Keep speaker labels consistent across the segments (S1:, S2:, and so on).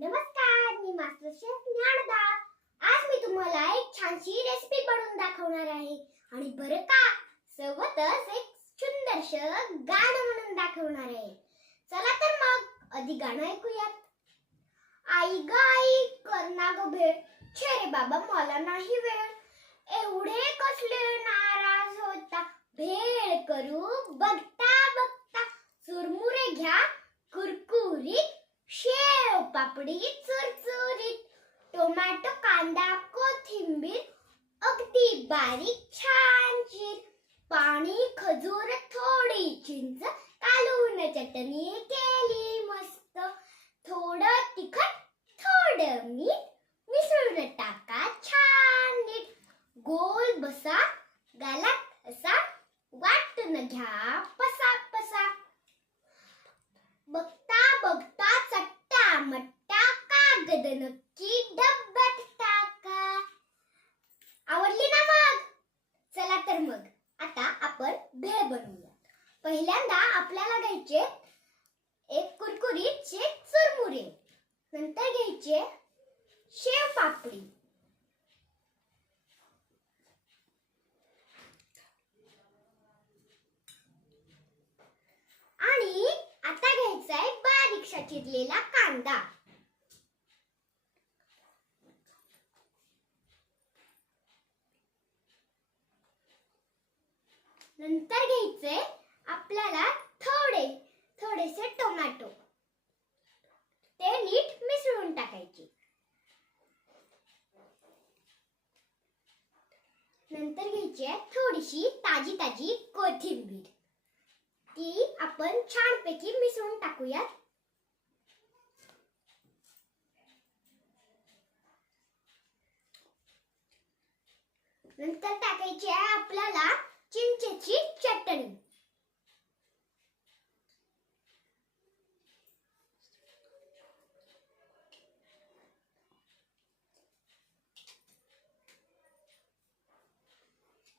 S1: नमस्कार मी master chef Dnyanada. आज मी तुम्हाला एक छानशी रेसिपी बनवून दाखवणार आहे. आणि बरं का सोबतच एक सुंदरश गाणं म्हणून दाखवणार आहे. चला तर मग आधी गाणं ऐकूयात. आई ग आई कर करना ग भेट. छे रे बाबा मला नाही वेळ. एवढे कसले नाराज होता. भेळ करू बघ बघता चुरमुरे घ्या कुरकुरीत शेव पापडी चुरचुरीत टोमॅटो कांदा कोथिंबीर अगदी बारीक छान चीर पाणी खजूर थोडी चिंच कालून चटणी केली मस्त. थोडं तिखट थोडं मीठ मिसळून टाका छान नीट. गोल बसा गालात असा वाटून घ्या पसा पसा. बघता बघता टाका मट्टा नक्की डब्यात टाका. आवडली ना मग? चला तर मग. आता आपण भेळ बनवूया पहिल्यांदा आपल्याला घ्यायचे एक कुरकुरीतचे चुरमुरे. नंतर घ्यायचे शेव पापडी आणि आता घ्यायचा आहे बारीकसा चिरलेला कांदा. नंतर घ्यायचे आपल्याला थोडे थोडेसे टोमॅटो. ते नीट मिसळून टाकायचे. नंतर घ्यायची आहे थोडीशी ताजी ताजी कोथिंबीर. ती आपण छानपैकी मिसळून टाकूयात. नंतर टाकायची आहे आपल्याला चिंचेची चटणी.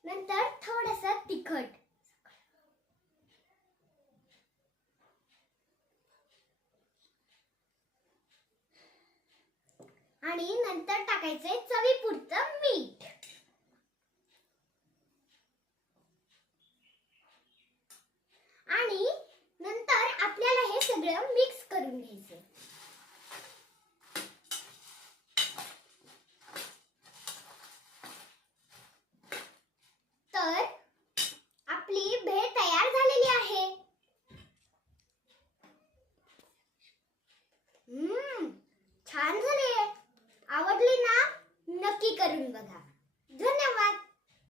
S1: नंतर थोडस तिखट. आणि नंतर टाकायचंय चवीपुरतं मीठ.